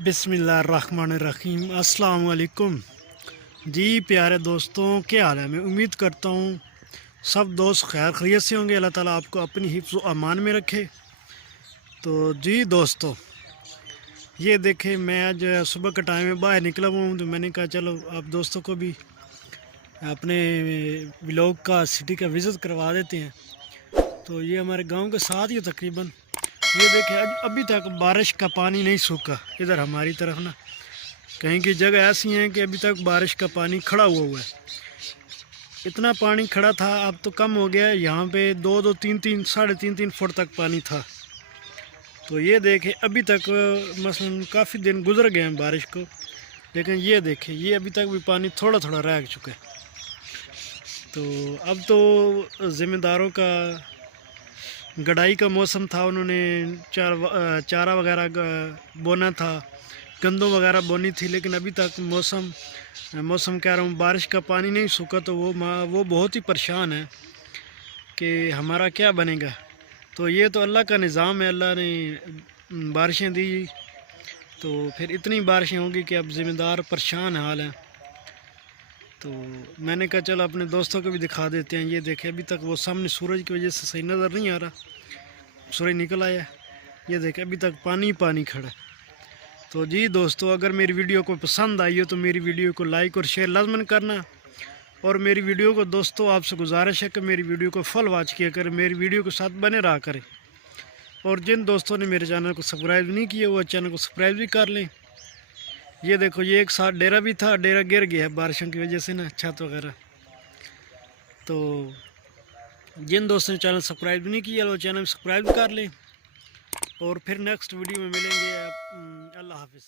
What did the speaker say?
बिस्मिल्लाहिर्रहमानिर्रहीम अस्सलाम वालेकुम जी प्यारे दोस्तों, क्या हाल है। मैं उम्मीद करता हूँ सब दोस्त खैर खैरियत से होंगे। अल्लाह ताला आपको अपनी हिफ्ज़ व अमान में रखे। तो जी दोस्तों, ये देखें, मैं आज सुबह के टाइम में बाहर निकला हुआ हूँ, तो मैंने कहा चलो आप दोस्तों को भी अपने व्लॉग का सिटी का विज़िट करवा देते हैं। तो ये हमारे गांव के साथ ही तकरीबन, ये देखें अभी तक बारिश का पानी नहीं सूखा इधर हमारी तरफ ना। कहीं की जगह ऐसी हैं कि अभी तक बारिश का पानी खड़ा हुआ है। इतना पानी खड़ा था, अब तो कम हो गया है। यहाँ पे 2-2, 3-3, 3.5 फुट तक पानी था। तो ये देखें अभी तक मसलन काफ़ी दिन गुजर गए हैं बारिश को, लेकिन ये देखें ये अभी तक भी पानी थोड़ा थोड़ा रह चुका है। तो अब तो ज़िम्मेदारों का गड़ाई का मौसम था, उन्होंने चारा वगैरह बोना था, गंदों वगैरह बोनी थी, लेकिन अभी तक मौसम कह रहा हूँ बारिश का पानी नहीं सूखा। तो वो बहुत ही परेशान है कि हमारा क्या बनेगा। तो ये तो अल्लाह का निज़ाम है, अल्लाह ने बारिशें दी तो फिर इतनी बारिशें होंगी कि अब ज़िम्मेदार परेशान हाल हैं। तो मैंने कहा चलो अपने दोस्तों को भी दिखा देते हैं। ये देखें अभी तक वो सामने सूरज की वजह से सही नज़र नहीं आ रहा, सूरज निकल आया। ये देखें अभी तक पानी पानी खड़ा है। तो जी दोस्तों, अगर मेरी वीडियो को पसंद आई हो तो मेरी वीडियो को लाइक और शेयर लाजमन करना। और मेरी वीडियो को दोस्तों आपसे गुजारिश है कि मेरी वीडियो को फुल वॉच किया करें, मेरी वीडियो के साथ बने रहा करें। और जिन दोस्तों ने मेरे चैनल को सब्सक्राइब नहीं किया वो चैनल को सब्सक्राइब भी कर लें। ये देखो, ये एक साथ डेरा भी था, डेरा गिर गया है बारिशों की वजह से ना, छत वगैरह। तो जिन दोस्तों ने चैनल सब्सक्राइब नहीं किया वो चैनल सब्सक्राइब कर लें। और फिर नेक्स्ट वीडियो में मिलेंगे। अल्लाह हाफिज़।